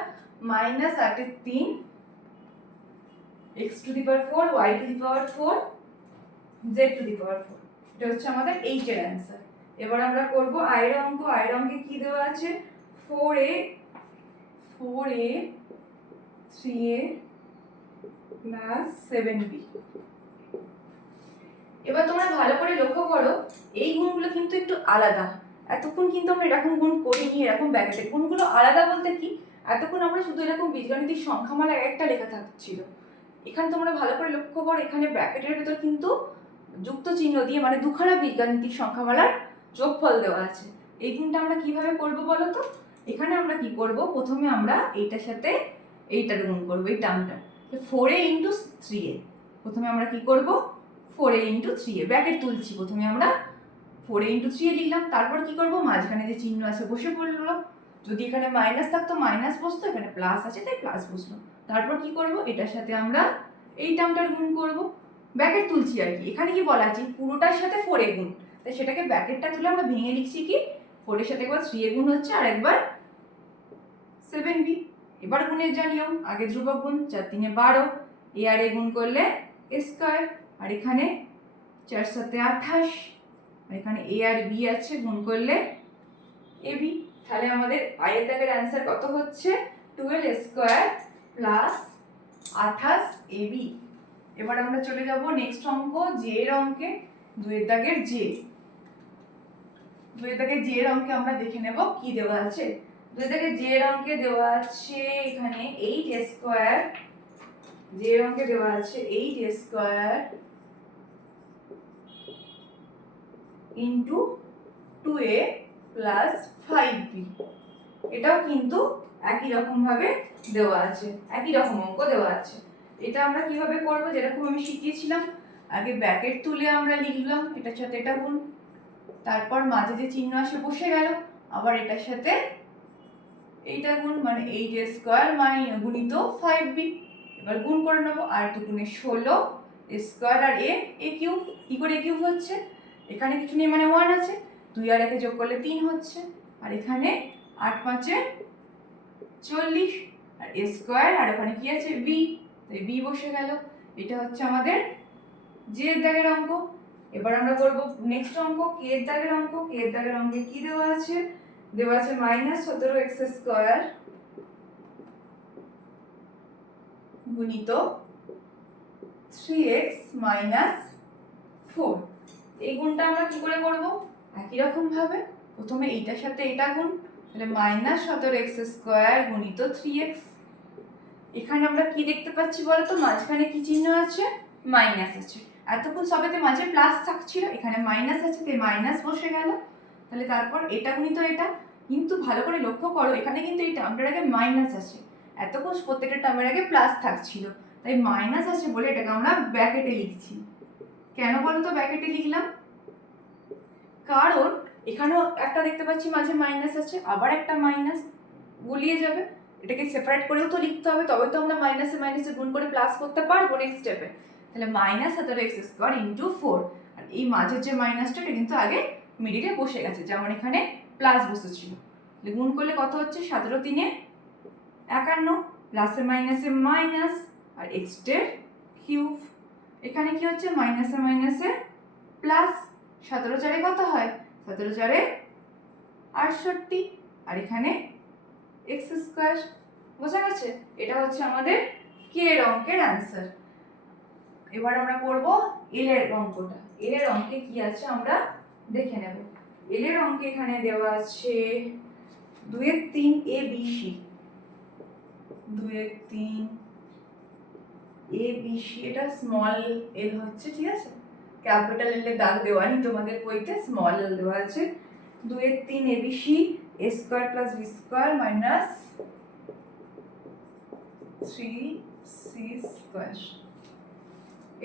-8 এর 3 x⁴ y⁴ z⁴। এটা হচ্ছে আমাদের h এর অ্যান্সার। এবার আমরা করব i এর অঙ্ক। i এর অঙ্কে কি দেওয়া আছে, 4a 3a প্লাস 7b। এবার তোমরা ভালো করে লক্ষ্য করো, এই গুণগুলো কিন্তু একটু আলাদা। এতক্ষণ কিন্তু আমরা এরকম গুণ করিনি, এরকম ব্র্যাকেটে গুণগুলো আলাদা বলতে কি, এতক্ষণ আমরা শুধু এরকম বীজগণিতিক সংখ্যামালা একটা লেখা থাকছিল। এখানে তোমরা ভালো করে লক্ষ্য করো, এখানে ব্র্যাকেটের ভেতর কিন্তু যুক্ত চিহ্ন দিয়ে মানে দুখানা বীজগাণিতিক সংখ্যামালার যোগফল দেওয়া আছে। এই গুণটা আমরা কিভাবে করব বলো তো। এখানে আমরা কি করব, প্রথমে আমরা এইটার সাথে এইটার গুণ করব, এই টার্মটা 4a × 3a। প্রথমে আমরা কি করব, 4a × 3a ব্র্যাকেট তুলছি, প্রথমে আমরা 4a × 3a লিখলাম, তারপর কি করব, মাঝখানে যে চিহ্ন আছে বসে পড়লো, যদি এখানে মাইনাস থাকতো মাইনাস বসতো, এখানে প্লাস আছে তাই প্লাস বসলো। তারপর কি করব, এটার সাথে আমরা এই টার্মটার গুণ করব, ব্র্যাকেট তুলছি আর কি। এখানে কি বলা আছে, পুরোটার সাথে 4a গুণ, তাই সেটাকে ব্র্যাকেটটা তুলে আমরা ভেঙে লিখছি কি, 4 এর সাথে একবার 3a গুণ হচ্ছে, আর একবার 7b। এবার গুণের যা নিয়ম, আগে ধ্রুবক গুণ, 4 3 12, a আর a গুণ করলে a², আর এখানে 4 7 28, আর এখানে a আর b আছে, গুণ করলে ab। তাহলে আমাদের i এর দাগের অ্যান্সার কত হচ্ছে 12a² প্লাস 28 এবি। এবার আমরা চলে যাব নেক্সট অঙ্ক, জে এর অঙ্কে। 2 এর দাগের জে, 2 এর দাগের জে এর অঙ্কে আমরা দেখে নেব কি দেওয়া আছে। 2 এর দাগের জে এর অঙ্কে দেওয়া আছে এখানে 8a স্কয়ার, জে এর অঙ্কে দেওয়া আছে 8a square into 2a plus 5b। এটাও কিন্তু একই রকম ভাবে দেওয়া আছে, একই রকম অঙ্ক দেওয়া আছে। এটা আমরা কিভাবে করব, যেরকম আমি শিখিয়েছিলাম, আগে ব্র্যাকেট তুলে আমরা লিখলাম এটার সাথে এটা গুণ, তারপর মাঝে যে চিহ্ন আসে বসে গেল, আবার এটার সাথে এইটা গুণ, মানে 8a স্কয়ার গুণিত 5b। এবার গুণ করে নেব, আর 2 গুণে 16 স্কয়ার আর a কিউব। কি করে কিউব হচ্ছে, এখানে কিছু নেই মানে 1 আছে, 2 আর 1 যোগ করলে 3 হচ্ছে, আর এখানে 8 5 40, আর a স্কয়ার, আর ওখানে কি আছে b, তাই b বসে গেল। এটা হচ্ছে আমাদের জি এর দাগের অঙ্ক। এবার আমরা করব নেক্সট অঙ্ক, কে এর দাগের অঙ্ক। কে এর দাগের অঙ্কে কি দেওয়া আছে, দেওয়া আছে -17x স্কয়ার গুণিত 3x - 4। এই গুণটা আমরা কি করে করব, একই রকম ভাবে প্রথমে এইটার সাথে এটা গুণ, তাহলে -17x স্কয়ার গুণিত 3x। এখানে আমরা কি দেখতে পাচ্ছি বলো তো, মাঝখানে কি চিহ্ন আছে, মাইনাস আছে। এতক্ষণ সবেতে মাঝে প্লাস থাকছিল, এখানে মাইনাস আছে, তাই মাইনাস বসে গেল। তাহলে তারপর এটা গুণিত এটা, কিন্তু ভালো করে লক্ষ্য করো এখানে কিন্তু এই টার্মটার আগে মাইনাস আছে, এতক্ষণ প্রত্যেকটা টার্মের আগে প্লাস থাকছিল, তাই মাইনাস আছে বলে এটাকে আমরা ব্র্যাকেটে লিখছি। কেন বলো তো ব্র্যাকেটে লিখলাম, কারণ এখানেও একটা দেখতে পাচ্ছি মাঝে মাইনাস আছে, আবার একটা মাইনাস গুলিয়ে যাবে, এটাকে সেপারেট করেও তো লিখতে হবে, তবে তো আমরা মাইনাসে মাইনাসে গুণ করে প্লাস করতে পারবো নেক্সট স্টেপে। তাহলে -17x স্কয়ার ইন্টু 4, আর এই মাঝের যে মাইনাসটা এটা কিন্তু আগে মিডিলে বসে গেছে, যেমন এখানে প্লাস বসেছিল। গুণ করলে কত হচ্ছে, 17 3 51, প্লাসে মাইনাসে মাইনাস, আর এক্সটের কিউব। এখানে কি হচ্ছে, মাইনাসে মাইনাসে প্লাস, 17 4 কত হয়, 17 4 68, আর এখানে x স্কয়ার। বোঝা গেছে, এটা হচ্ছে আমাদের কে এর অঙ্কের অ্যান্সার। এবার আমরা করব এল এর অঙ্কটা। এল এর অঙ্কে কি আছে আমরা দেখে নেব। এল এর অঙ্কে এখানে দেওয়া আছে 2 এর 3 a b c, 2 এর 3 a b c, এটা স্মল এল হচ্ছে, ঠিক আছে, ক্যাপিটাল এল এর দাগ দেওয়া নেই তোমাদের বইতে, স্মল এল দেওয়া আছে। 2 এর 3 a b c a square plus b square minus 3c square.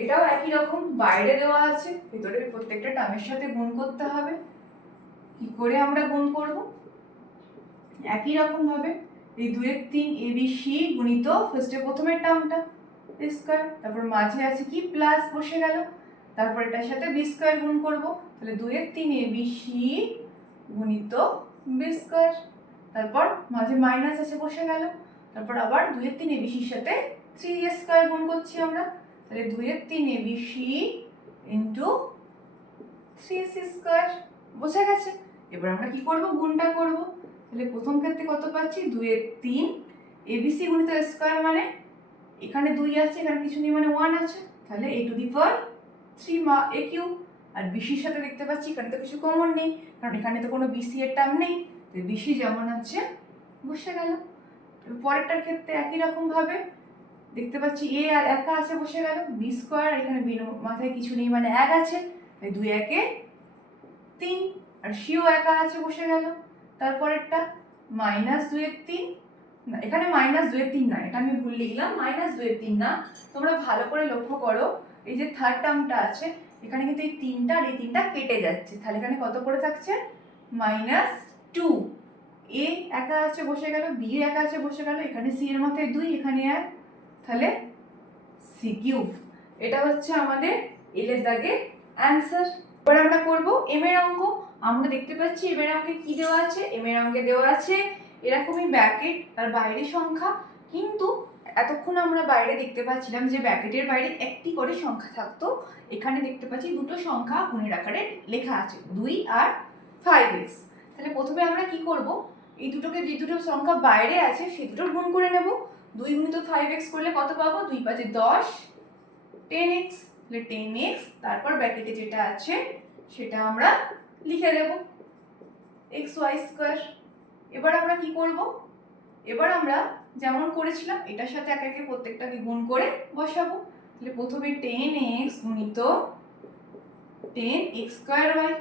এটাও একই রকম, বাইরে দেওয়া আছে, ভিতরে প্রত্যেকটা টার্মের সাথে গুণ করতে হবে। কি করে আমরা গুণ করব, একই রকম ভাবে এই 2 এর 3 abc গুণিত ফার্স্টে প্রথমের টার্মটা স্কয়ার, তারপর মাঝে আছে কি প্লাস বসে গেল, তারপর এটার সাথে b স্কয়ার গুণ করব, তাহলে 2 এর 3 abc গুণিত b স্কয়ার, তারপর মাঝে মাইনাস আছে বসে গেল, তারপর আবার 2 এর 3 abc এর সাথে 3a স্কয়ার গুণ করছি আমরা, তাহলে 2 এর 3 abc ইনটু 3c স্কয়ার। বোঝা গেছে, এবার আমরা কি করব, গুণটা করব। তাহলে প্রথম ক্ষেত্রে কত পাচ্ছি, 2 এর 3 abc গুণিত স্কয়ার, মানে এখানে 2 আছে, এখানে কিছু নেই মানে 1 আছে, তাহলে a to the power 3 a cube. আর bc এর সাথে দেখতে পাচ্ছি এখানে তো কিছু কমন নেই, কারণ এখানে তো কোনো bc এর টার্ম নেই, তাই bc যেমন আছে বসে গেল। পরেরটার ক্ষেত্রে একই রকম ভাবে দেখতে পাচ্ছি a আর একা আছে বসে গেল, b স্কয়ার, এখানে b মাথায় কিছু নেই মানে 1 আছে, তাই 2 1 3, আর সিও একা আছে বসে গেল। তারপরেরটা -2 এর 3, না এখানে -2 এর 3 না, এটা আমি ভুল লিখলাম, -2 এর 3 না, তোমরা ভালো করে লক্ষ্য করো, এই যে থার্ড টার্মটা আছে এখানে কিন্তু এই 3টা আর এই 3টা কেটে যাচ্ছে, তাহলে এখানে কত করে থাকছে, -2। a একা আছে বসে গেল, b একা আছে বসে গেল, এখানে c এর মাথায় 2, এখানে 1, তাহলে c কিউব। এটা হচ্ছে আমাদের এল এর দাগের অ্যান্সার। এবার আমরা করব এম এর অঙ্ক। আমরা দেখতে পাচ্ছি এম এর অঙ্কে কি দেওয়া আছে, এম এর অঙ্কে দেওয়া আছে এরকমই ব্র্যাকেট, তার বাইরে সংখ্যা, কিন্তু এতক্ষণ আমরা বাইরে দেখতে পাচ্ছিলাম যে ব্র্যাকেটের বাইরে একটি করে সংখ্যা থাকতো, এখানে দেখতে পাচ্ছি দুটো সংখ্যা গুণের আকারে লেখা আছে, 2 আর 5x। তাহলে প্রথমে আমরা কি করব, এই দুটোকে, যে দুটো সংখ্যা বাইরে আছে সেই দুটো গুণ করে নেব। 2 গুণিত 5x করলে কত পাবো? 2 5 10, 10x, তাহলে 10x, তারপর ব্র্যাকেটে যেটা আছে সেটা আমরা লিখে দেব xy স্কয়ার। এবার আমরা কি করব? এবার আমরা যেমন করেছিলাম এটার সাথে একে একে প্রত্যেকটাকে গুণ করে বসাবো। তাহলে প্রথমে 10x গুণিত 10x স্কয়ার y,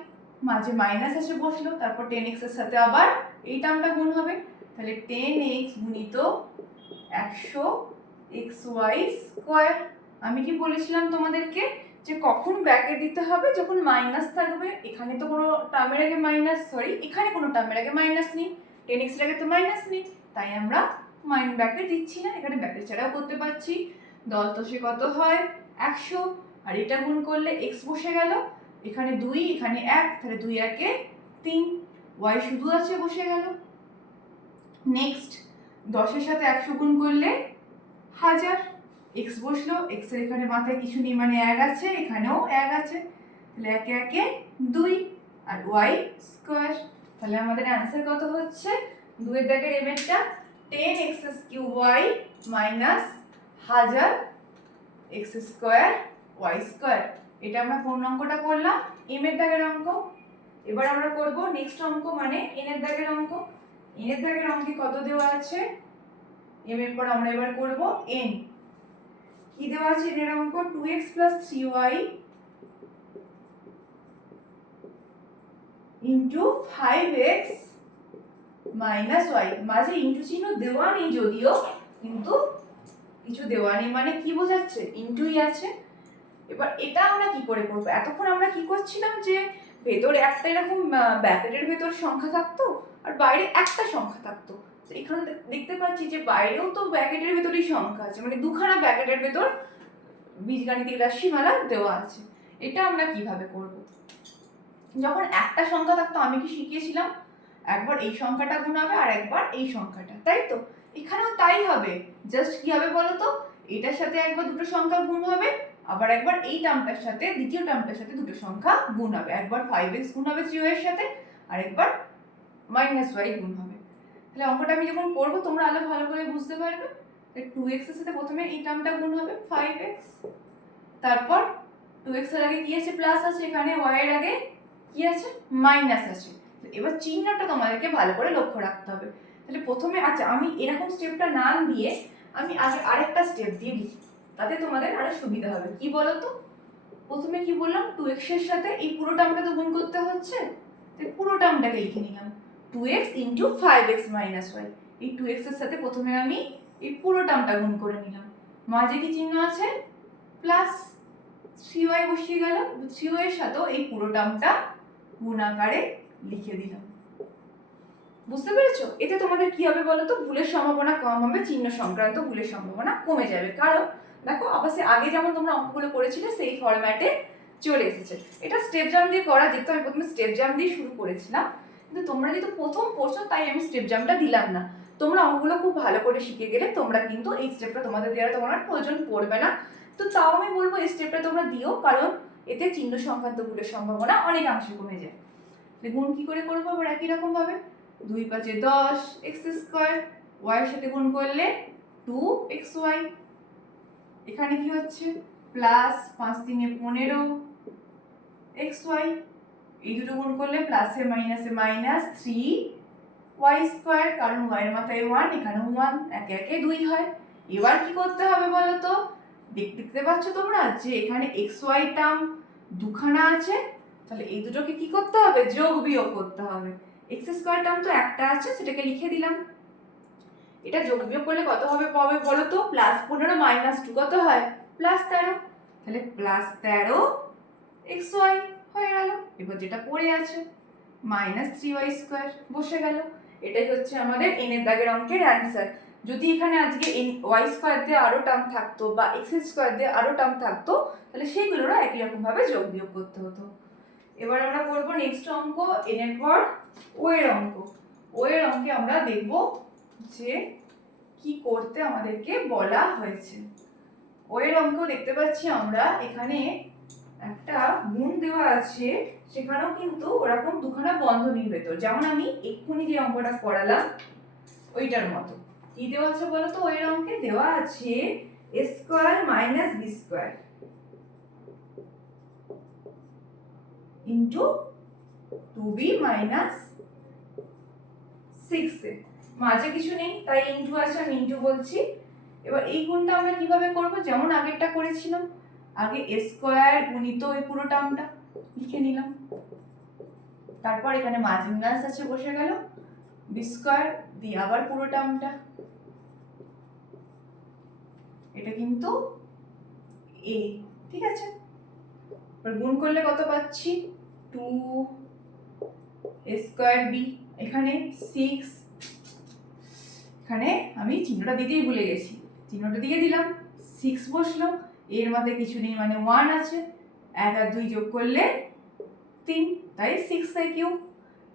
মাঝে মাইনাস এসে বসলো, তারপর 10x এর সাথে আবার এই টার্মটা গুণ হবে, তাহলে 10x গুণিত 100 xy স্কয়ার। আমি কি বলেছিলাম তোমাদেরকে যে কখন ব্র্যাকেট দিতে হবে? যখন মাইনাস থাকবে। এখানে তো কোনো টার্মের আগে মাইনাস, এখানে কোনো টার্মের আগে মাইনাস নেই, 10x এর আগে তো মাইনাস নেই, তাই আমরা ব্র্যাকেট দিচ্ছি না। এখানে ব্র্যাকেট ছাড়াও করতে পারছি। 10 দশে কত হয়? 100, আর এটা গুণ করলে x বসে গেল, এখানে 2, এখানে 1, তাহলে 2 1 3, y শুধু আছে বসে গেল। নেক্সট 10 এর সাথে 100 গুণ করলে 1000, x বসলো, x এর এখানে মাথায় কিছু নেই মানে 1 আছে, এখানেও 1 আছে, তাহলে 1 1 2 আর y স্কয়ার। তাহলে আমাদের অ্যানসার কত হচ্ছে? 2 এর দাগের এমএরটা 10x³ minus 1000 x square y square. এটা আমরা কোন অঙ্কটা করলাম? m এর দাগের অঙ্ক। এবার আমরা করব নেক্সট অঙ্ক, মানে n এর দাগের অঙ্ক। n এর দাগের অঙ্কে কত দেওয়া আছে? m এর পর আমরা এবার করব n। কি দেওয়া আছে n এর অঙ্ক? 2x + 3y into 5x minus y। মাঝে ইনটু চিহ্ন দেওয়া নেই যদিও, কিন্তু কিছু দেওয়া নেই মানে কি বোঝাচ্ছে? ইনটুই আছে। এবার এটা আমরা কি করে করব? এতক্ষণ আমরা কি করছিলাম যে ভেতরে একটা এরকম ব্র্যাকেটের ভেতর সংখ্যা থাকতো আর বাইরে একটা সংখ্যা থাকতো। তো এখানে দেখতে পাচ্ছি যে বাইরেও তো ব্র্যাকেটের ভেতরই সংখ্যা আছে, মানে দুখানা ব্র্যাকেটের ভেতর বীজগাণিতিক রাশিমালা দেওয়া আছে। এটা আমরা কিভাবে করব? যখন একটা সংখ্যা থাকতো আমি কি শিখিয়েছিলাম? একবার এই সংখ্যাটা গুণ হবে আর একবার এই সংখ্যাটা, তাই তো? এখানেও তাই হবে। জাস্ট কি হবে বলো তো? এটার সাথে একবার দুটো সংখ্যা গুণ হবে, আবার একবার এই টার্মটার সাথে, দ্বিতীয় টার্মটার সাথে দুটো সংখ্যা গুণ হবে। একবার 5x গুণ হবে 3y এর সাথে, আর একবার -y গুণ হবে। তাহলে অঙ্কটা আমি যখন করব তোমরা আরো ভালো করে বুঝতে পারবে। 2x এর সাথে প্রথমে এই টার্মটা গুণ হবে 5x, তারপর 2x এর আগে কি আছে? প্লাস আছে, এখানে y এর আগে কি আছে? মাইনাস আছে। এবার চিহ্নটা তোমাদেরকে ভালো করে লক্ষ্য রাখতে হবে। তাহলে প্রথমে, আচ্ছা আমি এরকম স্টেপটা না দিয়ে আমি আগে আরেকটা স্টেপ দিয়ে লিখি, তাতে তোমাদের আরো সুবিধা হবে। কি বলো তো? প্রথমে কি বললাম? 2x এর সাথে এই পুরো টার্মটা তো গুণ করতে হচ্ছে, তাই পুরো টার্মটাকে লিখে নিলাম 2x * 5x - y। এই 2x এর সাথে প্রথমে আমি এই পুরো টার্মটা গুণ করে নিলাম, মাঝে কি চিহ্ন আছে? প্লাস, 3y বসিয়ে গেল, 3y এর সাথেও এই পুরো টার্মটা গুণ আকারে লিখে দিলাম। বুঝতে পেরেছো? এতে তোমাদের কি হবে বলো তো? ভুলের সম্ভাবনা কম হবে, চিহ্ন সংক্রান্ত ভুলের সম্ভাবনা কমে যাবে। কারণ দেখো অবশ্যই আগে যেমন তোমরা অঙ্কগুলো করেছিলে সেই ফরম্যাটে চলে এসেছে। এটা স্টেপ জাম্প দিয়ে করা যেত, আমি প্রথমে স্টেপ জাম্প দিয়ে শুরু করেছিলাম, কিন্তু তোমরা যেহেতু প্রথম পড়ছো তাই আমি স্টেপ জাম্পটা দিলাম না। তোমরা অঙ্কগুলো খুব ভালো করে শিখে গেলে তোমরা কিন্তু এই স্টেপটা তোমাদের দেওয়ার তোমার প্রয়োজন পড়বে না। তো তাও আমি বলবো এই স্টেপটা তোমরা দিও, কারণ এতে চিহ্ন সংক্রান্ত ভুলের সম্ভাবনা অনেকাংশে কমে যায়। গুণ কি করে করবো? আবার একই রকম ভাবে 2 5 10 x², y এর সাথে গুণ করলে 2xy। এখানে কি হচ্ছে? Plus 5 3 15 xy। এই দুটো গুণ করলে প্লাসে মাইনাসে -3y², কারণ y এর মাথায় 1, এখানেও 1, একে একে 2 হয়। এবার কি করতে হবে বলো তো? দেখতে পাচ্ছ তোমরা যে এখানে xy টার্ম দুখানা আছে, তাহলে এই দুটোকে কি করতে হবে? যোগ বিয়োগ করতে হবে। x² টার্ম তো একটা আছে, সেটাকে লিখে দিলাম। এটা যোগ বিয়োগ করলে কত হবে পাবে বলো তো? +15 - 2 কত হয়? +13। তাহলে +13 xy হয়ে গেল। এবার যেটা পড়ে আছে -3y² বসে গেল। এটাই হচ্ছে আমাদের n এর দাগের অঙ্কের অ্যানসার। যদি এখানে আজকে y² দিয়ে আরো টার্ম থাকতো বা x² দিয়ে আরো টার্ম থাকতো, তাহলে সেগুলোরও একই রকম ভাবে যোগ বিয়োগ করতে হতো। এবার আমরা করব নেক্সট অঙ্ক, n এর পর o এর অঙ্ক। o এর অঙ্কে আমরা দেখব যে কি করতে আমাদেরকে বলা হয়েছে। o এর অঙ্ক দেখতে পাচ্ছি আমরা এখানে একটা গুণ দেওয়া আছে, সেখানেও কিন্তু ওরকম দুখানা বন্ধনীর ভেতর, যেমন আমি এক্ষুনি যে অঙ্কটা করালাম ওইটার মতো। কি দেওয়া আছে বলো তো? ওই অঙ্কে দেওয়া আছে a square minus b square into 2b minus 6a। মাঝে কিছু নেই তাই ইন্টু আছে, আমি ইন্টু বলছি। এবার এই গুণটা আমরা কিভাবে করব? যেমন আগেরটা করেছিলাম, আগে a স্কয়ার গুণিত ওই পুরো টার্মটা লিখে নিলাম, তারপর এখানে মাইনাস আছে বসে গেল, b স্কয়ার দিয়ে আবার পুরো টার্মটা, এটা কিন্তু a, ঠিক আছে? এবার গুণ করলে কত পাচ্ছি? 2 a স্কয়ার b, এখানে 6, এখানে আমি চিহ্নটা দিতেই ভুলে গেছি, চিহ্নটা দিয়ে দিলাম, 6 বসলো, এর মধ্যে কিছু নেই মানে 1 আছে, 1 আর 2 যোগ করলে 3, তাই 6 কিউ।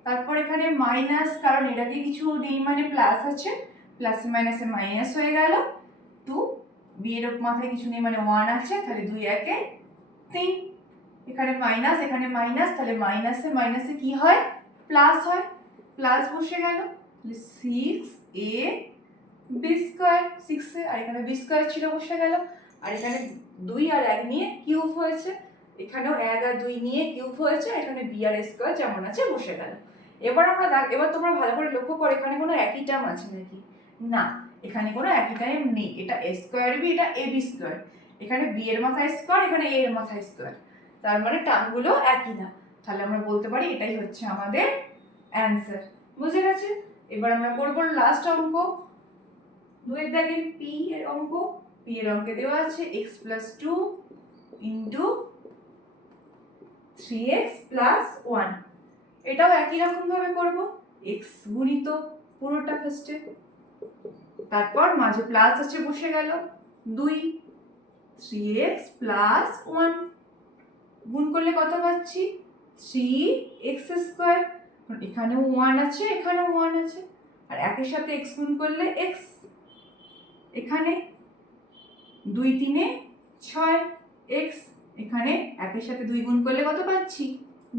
তারপর এখানে মাইনাস, কারণ এটাতে কিছু নেই মানে প্লাস আছে, প্লাসে মাইনাসে মাইনাস হয়ে গেল, 2 বি এর মাথায় কিছু নেই মানে 1 আছে, তাহলে 2 একে 3, এখানে মাইনাস, তাহলে মাইনাসে মাইনাসে কি হয়? প্লাস হয়, প্লাস বসে গেল, 6a b স্কয়ার, 6a, আর এখানে b স্কয়ার ছিল বসে গেল, আর এখানে 2 আর 1 নিয়ে কিউব হয়েছে, এখানেও 1 আর 2 নিয়ে কিউব হয়েছে, এখানে b আর স্কয়ার যেমন আছে বসে গেল। এবার তোমরা ভালো করে লক্ষ্য করো এখানে কোনো একই টার্ম আছে নাকি? না, এখানে কোনো একই টার্ম নেই, এটা a স্কয়ার b, এটা ab স্কয়ার, এখানে b এর মাথায় স্কয়ার, এখানে a এর মাথায় স্কয়ার, তার মানে টার্মগুলো একই না, তাহলে আমরা বলতে পারি এটাই হচ্ছে আমাদের অ্যানসার। বুঝে গেছে? এবার আমরা করব লাস্ট অঙ্ক, 2 এর দাগের p এর অঙ্ক। p এর অঙ্কে দেওয়া আছে x + 2 ইনটু 3x + 1, এটাও একই রকম ভাবে করব, x গুণিত পুরোটা ফার্স্টে, তারপর মাঝে প্লাস আছে বসে গেল 2, 3x + 1, গুণ করলে কত পাচ্ছি? 3x স্কয়ার, এখানেও 1 আছে, এখানেও 1 আছে, আর একের সাথে x গুণ করলে x, এখানে 2 3 6x, এখানে একের সাথে 2 গুণ করলে কত পাচ্ছি?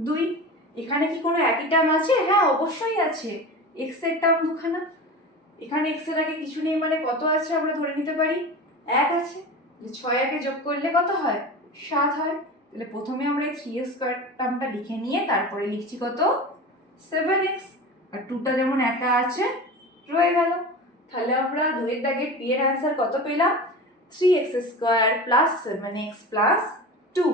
2। এখানে কি কোনো একই টার্ম আছে? হ্যাঁ অবশ্যই আছে, x এর টার্ম দুখানা, এখানে x এর আগে কিছু নেই মানে কত আছে আমরা ধরে নিতে পারি 1 আছে, 6 একে যোগ করলে কত হয়? 7 হয়, তাহলে প্রথমে আমরা এই 3x স্কয়ার টার্মটা লিখে নিয়ে তারপরে লিখছি কত? 7x, আর 2টা যেমন একা আছে রয়ে গেল, তাহলে আমরা 2 এর দাগের p এর অ্যানসার কত পেলাম? 3x square + 7x + 2।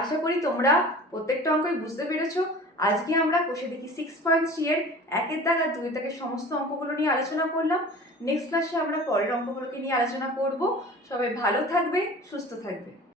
আশা করি তোমরা প্রত্যেকটা অঙ্কই বুঝতে পেরেছো। আজকে আমরা কোষে দেখি 6.3 এর 1 এর দাগ আর 2 এর দাগের সমস্ত অঙ্কগুলো নিয়ে আলোচনা করলাম। নেক্সট ক্লাসে আমরা পরের অঙ্কগুলোকে নিয়ে আলোচনা করব। সবাই ভালো থাকবে, সুস্থ থাকবে।